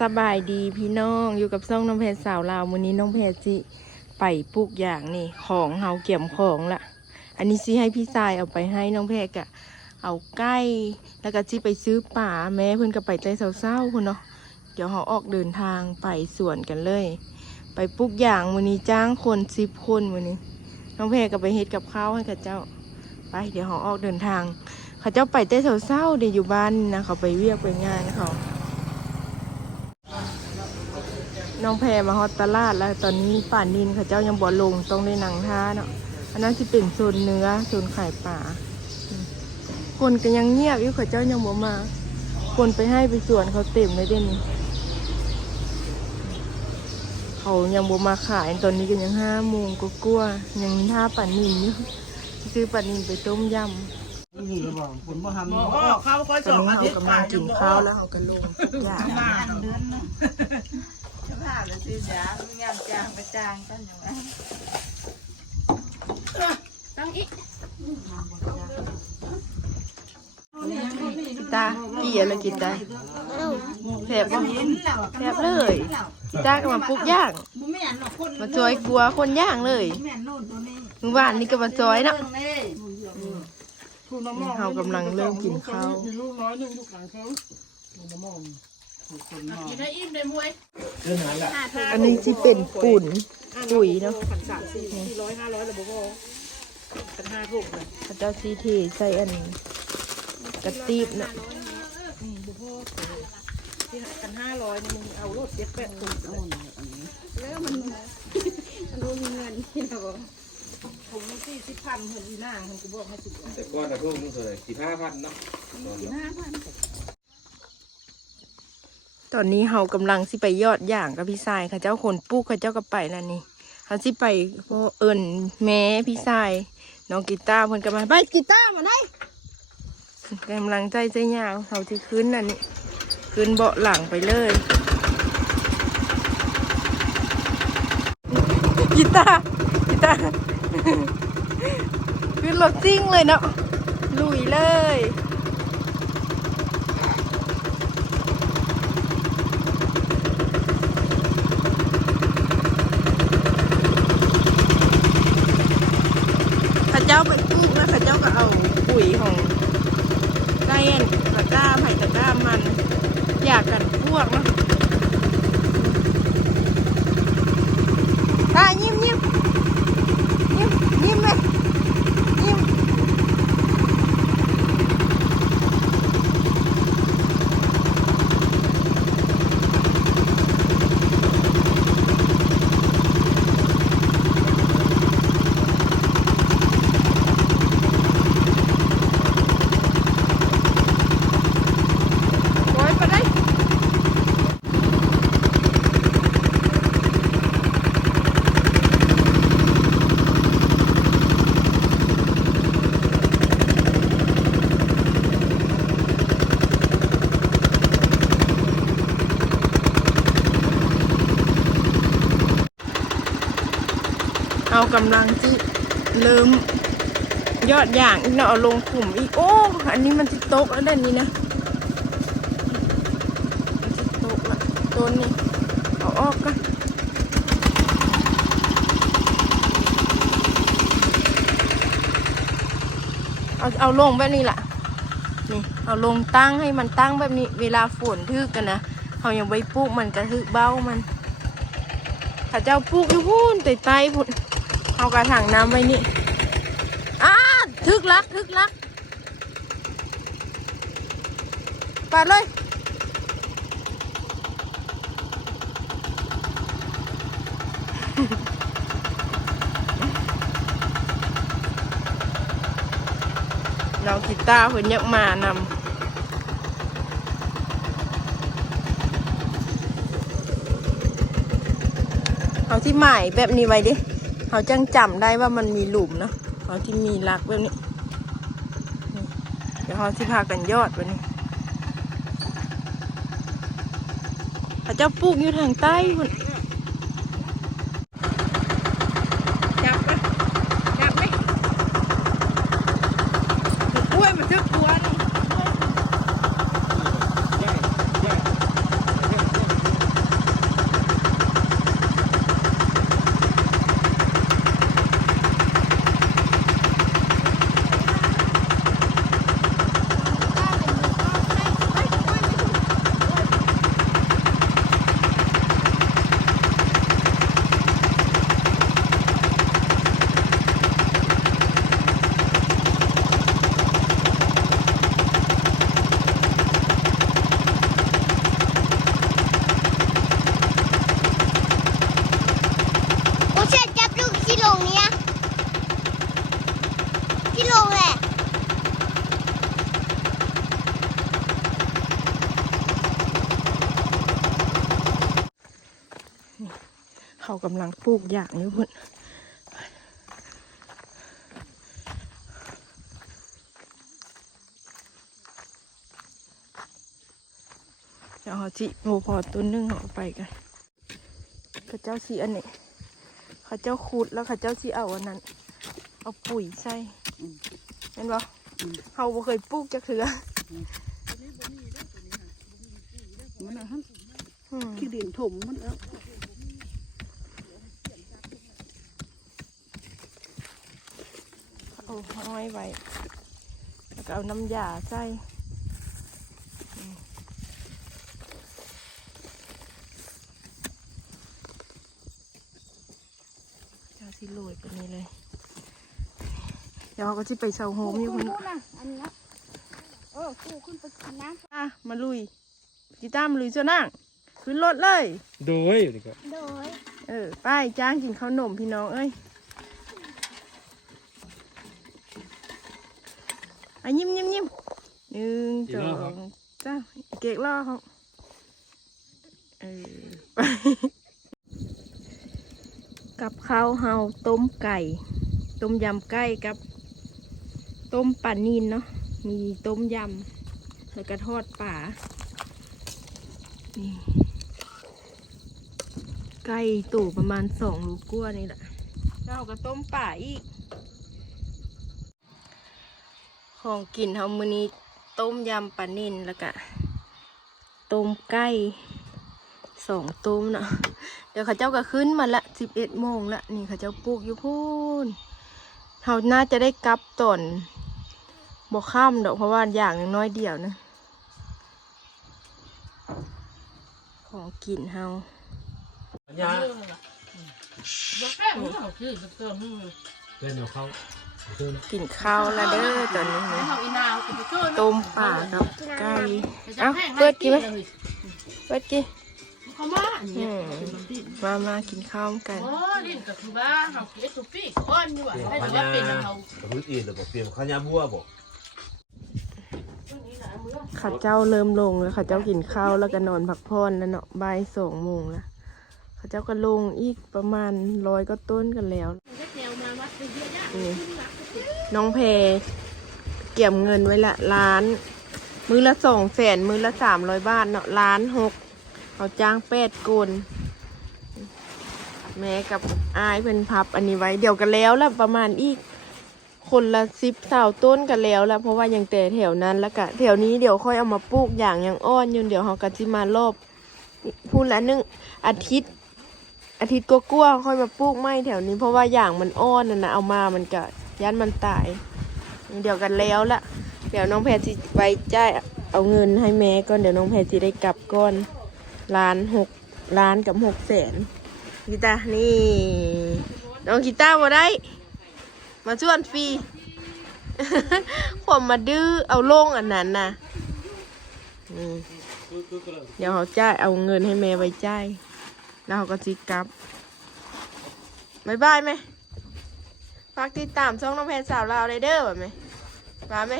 สบายดีพี่น้องอยู่กับซ่องน้องแพรสาวลาวมื้อนี้น้องแพรจิไปปลูกอย่างนี่ของเฮาเกี่ยมของละอันนี้สิให้พี่ชายเอาไปให้น้องแพรกะเอาใกล้แล้วก็จิไปซื้อป่าแม่เพิ่นก็ไปใจเศร้าๆคุณเนาะเดี๋ยวเฮาออกเดินทางไปสวนกันเลยไปปลูกอย่างมื้อนี้จ้างคน10 คนมื้อนี้น้องแพรก็ไปเฮ็ดกับข้าวให้กับเจ้าไปเดี๋ยวเฮาออกเดินทางเขาเจ้าไปแต่เศร้าๆเดี๋ยวอยู่บ้านนะเขาไปเวียกไปงานเขาน้องแพรมาฮอตตลาดแล้วตอนนี้ป่านนินเขาเจ้ายังบ่ลงต้องได้หนังท่าเนาะอันนั้นจะเป็นโซนเนื้อโซนไข่ป่าคนก็ยังเงียบอยู่เขาเจ้ายังบ่มาคนไปให้ไปสวนเขาเต็มเลยเด่นเขายังบ่มาขายตอนนี้ก็ยัง5 โมงก็กลัวยังท่าป่านนินอยู่ซื้อป่านนินไปต้มยำนี่บอกผมบ่ทำ เขาก็ ตอน ส่ง นี้ มา เขากำลังกินข้าวแล้วเขาก็ลงอย่าง มาเดือนนึงสภาพจะซื้อจ้าไม่งานจ้างไปจ้างกันอย่างนั้นต้องอีกกีตากี่อะไรกินได้แสบป่ะแสบเลยกีตาก็มาปลุกย่างมาจอยกลัวคนย่างเลยเมื่อวานนี้ก็มาจอยนะเขากำลังเริ่มกินข้าวอันนี้ที่เป็นปุ๋ยเนาะพระเจ้าซีเทใส่อันกระตีบนะกัน500นี่มึงเอารถ7-8 ถุงแล้วมันรู้มีเงินที่เราถุงนึง40,000คนอีนางคนกูบอกให้ถูกแต่ก้อนแต่พวกมึงเคย15,000เนาะตอนนี้เฮากำลังสิไปยอดอย่างกับพี่ชายค่ะเจ้าคนปุ๊กค่ะเจ้าก็ไปนั่นนี่เขาสิไปเพราะเอิญแม่พี่ชายน้องกีตาร์เพิ่นก็มาไปกีตาร์มาได้กำลังใจยาวเขาที่ขึ้นนั่นนี่ขึ้นเบาะหลังไปเลยกีตาร์ขึ้นรถซิ่งเลยเนาะลุยเลยข้าเจ้าไปปลูกแล้วข้าเจ้าก็เอาปุ๋ยของไก่ตะกร้าไผ่ตะกร้ามันอยากกันพวกนะตายิ้มเลยยิ้มเอากำลังที่เริ่มยอดอย่างอีกเนาะเอาลงกลุ่มอีกโอ้อันนี้มันจะตกแล้วด้านนี้นะมันจะตกละต้นนี้เอาออกกันเอาลงแบบนี้แหละนี่เอาลงตั้งให้มันตั้งแบบนี้เวลาฝนทึกกันนะเขายังไปปลูกมันกระทึกเบ้ามันถ้าเจ้าปลูกอยู่พูนใต้พุ่นเอากระถางน้ำไว้นี่ทึกลักไปเลยน้องกีตาร์เพิ่นยักมานำเอาที่หมายแบบนี้ไว้ดิเขาจังจำได้ว่ามันมีหลุมเนาะเขาที่มีรักแบบนี้เดี๋ยวเขาที่พากันยอดวันนี้เขาจะปลูกอยู่ทางใต้คุณจับไหมกล้วยมันจะกวน เขากำลังปลูกอย่างอยู่เพื่อนเดี๋ยวเขาจิโมพอต้นนึงเขาไปกันข้าเจ้าสีอันนี้ข้าเจ้าขุดแล้วข้าเจ้าสีเอาอันนั้นเอาปุ๋ยใส่เห็นปะเขาบ่เคยปลูกจักเถื่อ มันนะฮะขี้ดินถมมันแล้ว เอาห้อยไว้แล้วก็เอาน้ำยาใส่เจ้าสิโรยแบบนี้เลยเดี๋ยวเขาก็จะไปเสาโฮมอยู่คน อันนี้นะกูขึ้นไปกินน้ำ มาลุยกีตาร์มาลุยเจ้านั่งขึ้นรถเลย โดยดีกว่า โดย ไปจ้างกินข้าวหนมพี่น้องเอ้ยยิ้ม1 2 3เก๊กล่อเขาไปกับข้าวเฮาต้มไก่ต้มยำไก่กับต้มป่านินเนาะมีต้มยำแล้วก็ทอดป่านี่ไก่ตู่ประมาณ2 ลูกกัวนี่แหละแล้วก็ต้มป่าอีกของกินเฮามื้อนี้ต้มยำป่านินแล้วก็ต้มไก่2 ต้มเนาะเดี๋ยวเขาเจ้าก็ขึ้นมาละ11 โมงละนี่เขาเจ้าปลูกอยู่พูนเฮาน่าจะได้กลับตอนบ่ค่ำดอกเพราะว่าอย่างน้อยเดียวนะของกินเฮา ญา เล่นเอาเขา กินข้าวแล้วเด้อตอนนี้นะต้มป่ากับไก่เอ้าเปิดกินไหมเปิดกิน เขามาอันนี้ มากินข้าวกัน โอ้นี่ก็คือว่าเขาเก็บตุ๊ปี้ก้อนอยู่อ่ะให้ถือว่าเป็นเขา พื้นอีหรือบอกเปลี่ยนข้าวหน้าบัวบอก ข้าเจ้าเริ่มลงแล้วข้าเจ้ากินข้าวแล้วก็นอนพักผ่อนแล้วเนาะบ่าย2 โมงแล้วข้าเจ้าก็ลงอีกประมาณ100 ก็ต้นกันแล้วนี่น้องเพเก็บเงินไว้ละล้าน มื้อละ200,000มื้อละ300 บาทเนาะ1,600,000เขาจ้าง8 คนแม่กับอายเพิ่นพับอันนี้ไว้เดี๋ยวกันแล้วละประมาณอีกคนละ10 ต้นกันแล้วละเพราะว่ายังแต่แถวนั้นแล้วก็แถวนี้เดี๋ยวค่อยเอามาปลูกอย่างยังอ้อนอยู่เดี๋ยวเขาก็สิมารอบพูดละ1 อาทิตย์กว่าๆค่อยมาปลูกไม้แถวนี้เพราะว่าอย่างมันอ้อนน่ะนะเอามามันก็ยันมันตายเดี๋ยวกันแล้วละเดี๋ยวน้องแพรสิไว้จ่ายเอาเงินให้แม่ก่อนเดี๋ยวน้องแพรสิได้กลับก่อน1,600,000กับ600,000กีตาร์นี่น้องกีตาร์บ่ได้มาชวนฟรี ผมมาดื้อเอาลงอันนั้นนะเดี๋ยวเขาจ่ายเอาเงินให้แม่ไว้จ่ายแล้วเขาก็จิกลับบ๊ายบายไหมฝากติดตามช่องน้องแพนสาวลาวได้เด้อแบบไหมมาไหม